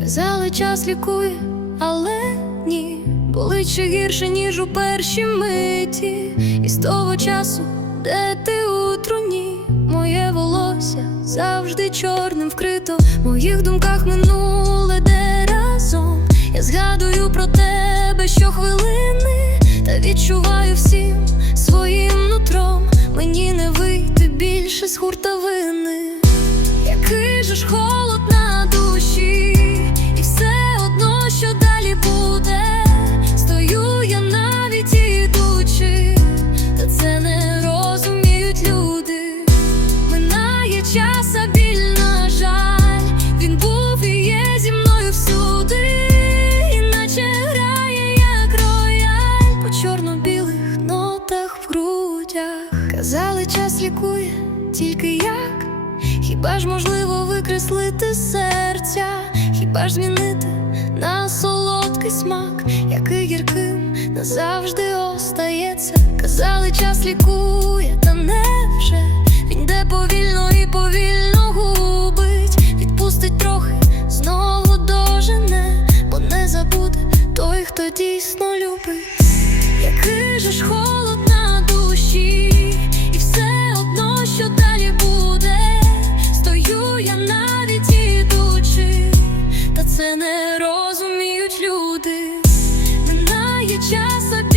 Казали, час лікує, але ні. Болить ще гірше, ніж у першій миті. І з того часу, де ти у труні, моє волосся завжди чорним вкрито. В моїх думках минуле де разом. Я згадую про тебе щохвилини та відчуваю всім своїм нутром. Мені не вийти більше з хуртовини. Який же ж холод Казали, час лікує, тільки як. Хіба ж можливо викреслити серця, хіба ж змінити на солодкий смак, який гірким назавжди остається. Казали, час лікує, та невже він йде повільно і повільно губить, відпустить трохи, знову дожене, бо не забуде той, хто дійсно любить. Який же ж холод just a